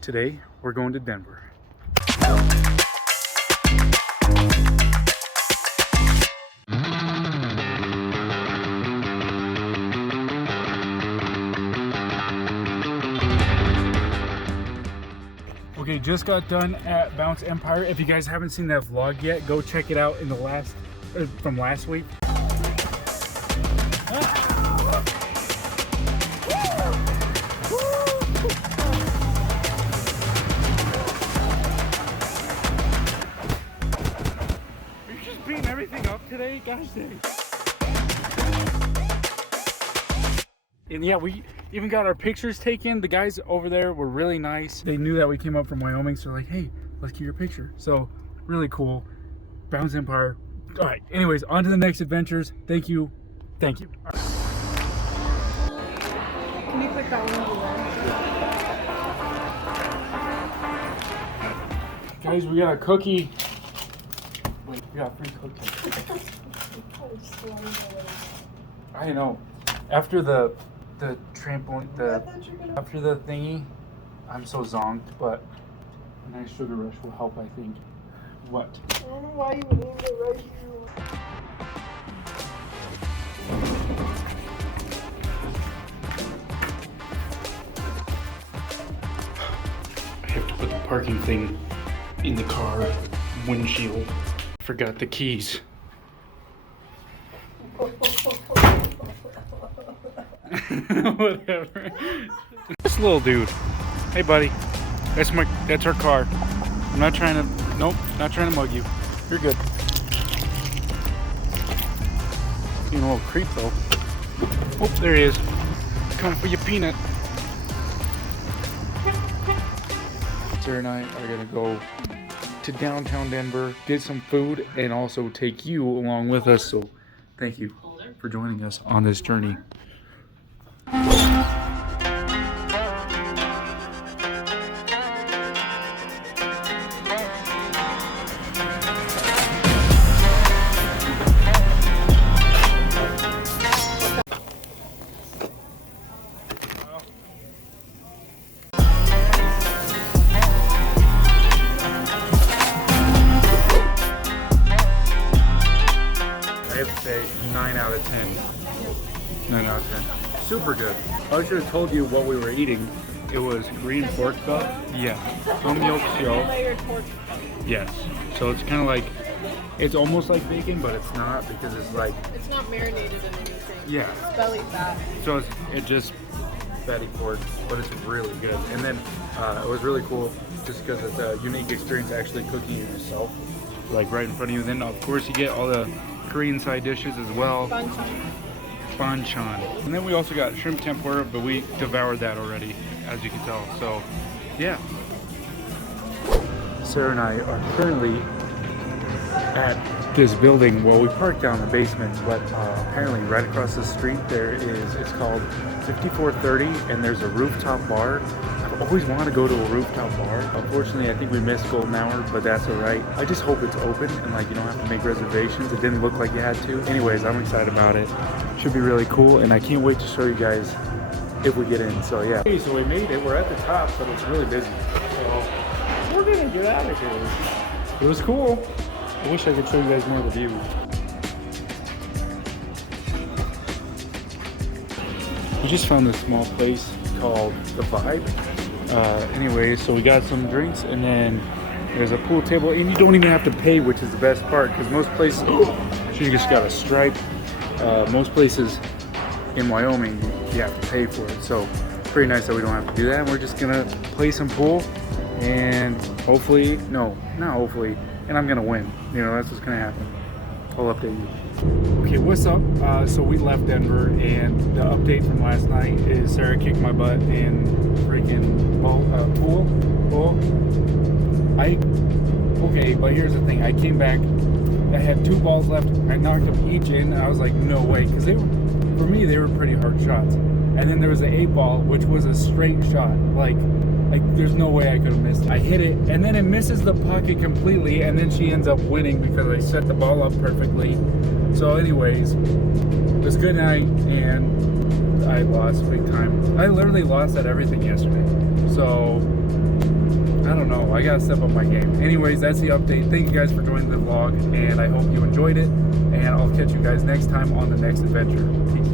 Today, we're going to Denver. Okay, just got done at Bounce Empire. If you guys haven't seen that vlog yet, go check it out in the from last week. You're just beating everything up today? Gosh dang. And yeah, we even got our pictures taken. The guys over there were really nice. They knew that we came up from Wyoming, so they're like, hey, let's get your picture. So really cool. Bounce Empire. All right, anyways, on to the next adventures. Thank you. Thank you. Right. Can you click that one over there? Guys, we got a cookie. Wait, we got free cookies. I know. After the trampoline, after the thingy, I'm so zonked, but a nice sugar rush will help, I think. What? I don't know why you would aim it right here. I have to put the parking thing in the car windshield. Forgot the keys. Whatever. This little dude. Hey buddy. That's our car. I'm not trying to not trying to mug you. You're good. Being a little creep though. Oh, there he is. Coming for your peanut. Sarah and I are gonna go to downtown Denver, get some food, and also take you along with us. So thank you for joining us on this journey. I have to say 9 out of 10. 9 out of 10. Super good. I should have told you what we were eating. It was Korean pork butt. Yeah. Layered pork butt. Yes. So it's kind of like, it's almost like bacon, but it's not because it's like. It's not marinated in anything. Yeah. It's belly fat. So it's just fatty pork, but it's really good. And then it was really cool just because it's a unique experience actually cooking it yourself, like right in front of you. And then of course you get all the Korean side dishes as well. Banchan. And then we also got shrimp tempura, but we devoured that already, as you can tell. So, yeah. Sarah and I are currently at this building. Well, we parked down in the basement, but apparently right across the street there is, it's called 5430, and there's a rooftop bar. I've always wanted to go to a rooftop bar. Unfortunately, I think we missed golden hour, but that's all right. I just hope it's open and like you don't have to make reservations. It didn't look like you had to. Anyways, I'm excited about it. Should be really cool, and I can't wait to show you guys if we get in. So yeah. Okay, so we made it. We're at the top, but it's really busy. So we're gonna get out of here. It was cool. I wish I could show you guys more of the view. We just found this small place called The Vibe. Anyways, so we got some drinks, and then there's a pool table, and you don't even have to pay, which is the best part, because most places, you just got a stripe. Most places in Wyoming, you have to pay for it. So pretty nice that we don't have to do that. And we're just gonna play some pool, and hopefully, no, not hopefully, and I'm gonna win. You know, that's what's gonna happen. I'll update you. Okay, what's up? So we left Denver, and the update from last night is Sarah kicked my butt in freaking pool. Okay, but here's the thing. I came back, I had 2 balls left. I knocked them each in, and I was like, no way, because for me, they were pretty hard shots. And then there was an 8-ball, which was a straight shot. Like there's no way I could have missed it. I hit it, and then it misses the pocket completely, and then she ends up winning because I set the ball up perfectly. So anyways, it was a good night, and I lost big time. I literally lost at everything yesterday. So So I gotta step up my game. Anyways, that's the update. Thank you guys for joining the vlog, and I hope you enjoyed it. And I'll catch you guys next time on the next adventure. Peace.